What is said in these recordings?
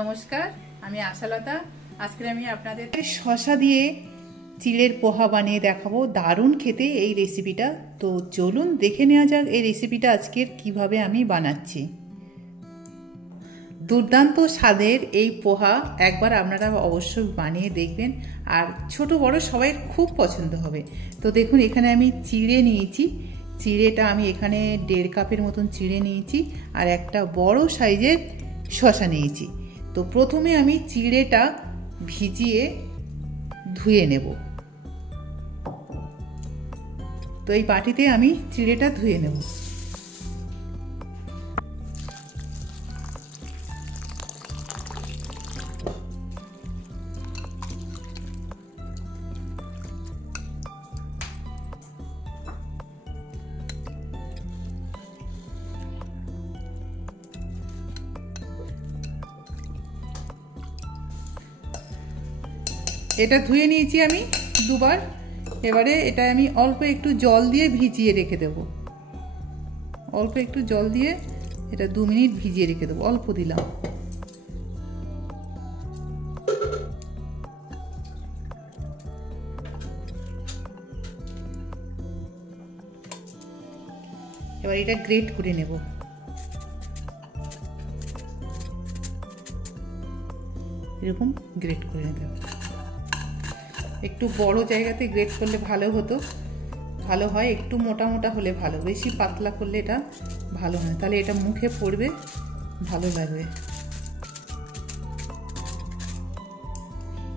নমস্কার, আমি আশালতা। আজকে আমি আপনাদের শসা দিয়ে চিড়ের পোহা বানিয়ে দেখাবো। দারুণ খেতে এই রেসিপিটা। তো চলুন দেখে নেওয়া যাক এই রেসিপিটা আজকের কিভাবে আমি বানাচ্ছি। দুর্দান্ত স্বাদের এই পোহা একবার আপনারা অবশ্যই বানিয়ে দেখবেন, আর ছোট বড় সবাই খুব পছন্দ হবে। তো দেখুন, এখানে আমি চিড়ে নিয়েছি। চিড়েটা আমি এখানে 1.5 কাপের মতন চিড়ে নিয়েছি, আর একটা বড় সাইজের শসা নিয়েছি। তো প্রথমে আমি চিড়েটা ভিজিয়ে ধুয়ে নেব। তো এই বাটিতে আমি চিড়েটা ধুয়ে নেব। এটা ধুয়ে নিয়েছি আমি দুবার। এবারে এটা আমি অল্প একটু জল দিয়ে ভিজিয়ে রেখে দেব। অল্প একটু জল দিয়ে এটা 2 মিনিট ভিজিয়ে রেখে দেবো। অল্প দিলাম। এবার এটা গ্রেট করে নেব। এরকম গ্রেট করে নেব। একটু বড় জায়গাতে গ্রেট করলে ভালো হতো, ভালো হয়। একটু মোটা মোটা হলে ভালো, বেশি পাতলা করলে এটা ভালো নয়, তাহলে এটা মুখে পড়বে, ভালো লাগবে।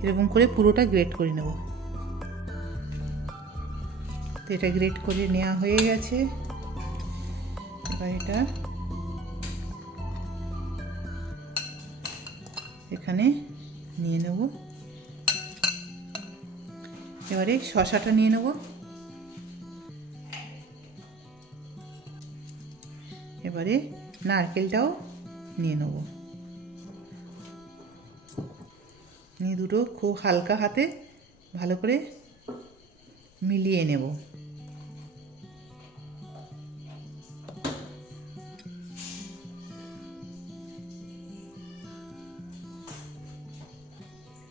এরকম করে পুরোটা গ্রেট করে নেব। তো এটা গ্রেট করে নেওয়া হয়ে গেছে। এবার এটা এখানে নিয়ে নেব। এবারে শসাটা নিয়ে নেব। এবারে নারকেলটাও নিয়ে নেব। নিয়ে দুটো খুব হালকা হাতে ভালো করে মিলিয়ে নেব।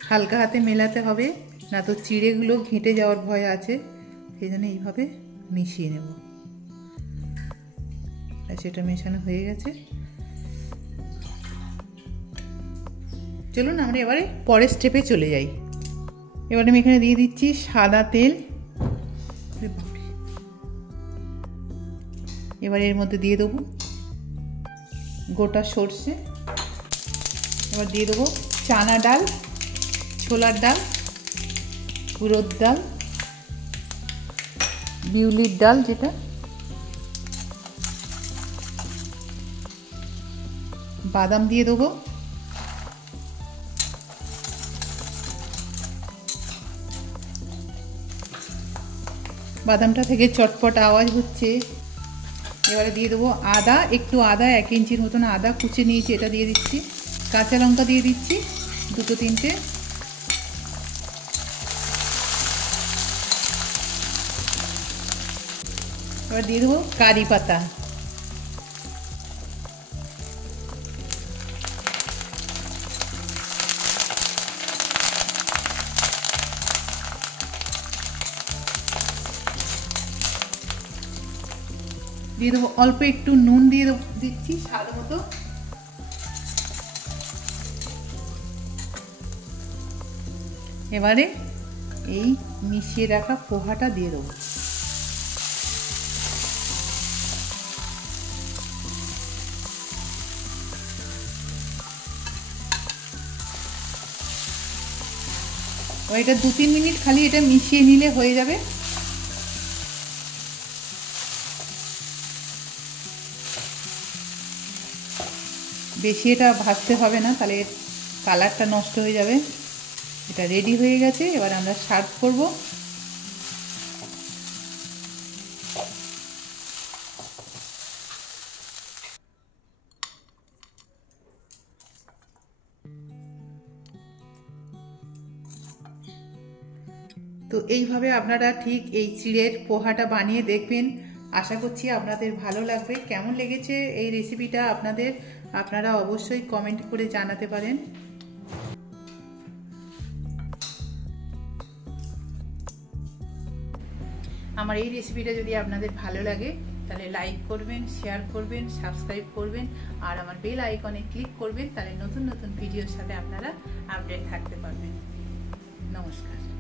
হালকা হাতে মেলাতে হবে, না তো চিড়েগুলো ঘেঁটে যাওয়ার ভয় আছে। সেই জন্য এইভাবে মিশিয়ে নেব। সেটা মেশানো হয়ে গেছে। চলুন আমরা এবারে পরের স্টেপে চলে যাই। এবারে আমি এখানে দিয়ে দিচ্ছি সাদা তেল। এবার এর মধ্যে দিয়ে দেবো গোটা সর্ষে। এবার দিয়ে দেবো চানা ডাল, ছোলার ডাল, উড়দ ডাল, বিউলির ডাল যেটা, বাদাম দিয়ে দেবো। বাদামটা থেকে চটপট আওয়াজ হচ্ছে। এবারে দিয়ে দেবো আদা, একটু আদা, 1 ইঞ্চির মতন আদা কুচে নিয়েছি, এটা দিয়ে দিচ্ছি। কাঁচা লঙ্কা দিয়ে দিচ্ছি 2-3টে। এবার দিয়ে দেবো কারি পাতা। দিয়ে দেবো অল্প একটু নুন দিয়ে দিচ্ছি স্বাদ মতো। এবারে এই মিশিয়ে রাখা পোহাটা দিয়ে দেবো। এটা 2-3 মিনিট খালি এটা মিশিয়ে নিলে হয়ে যাবে। বেশি এটা ভাজতে হবে না, তাহলে কালারটা নষ্ট হয়ে যাবে। এটা রেডি হয়ে গেছে। এবার আমরা সার্ভ করব। তো এইভাবে আপনারা ঠিক এই চিড়ের পোহাটা বানিয়ে দেখবেন। আশা করছি আপনাদের ভালো লাগবে। কেমন লেগেছে এই রেসিপিটা আপনাদের আপনারা অবশ্যই কমেন্ট করে জানাতে পারেন। আমার এই রেসিপিটা যদি আপনাদের ভালো লাগে তাহলে লাইক করবেন, শেয়ার করবেন, সাবস্ক্রাইব করবেন আর আমার বেল আইকনে ক্লিক করবেন, তাহলে নতুন নতুন ভিডিওর সাথে আপনারা আপডেট থাকতে পারবেন। নমস্কার।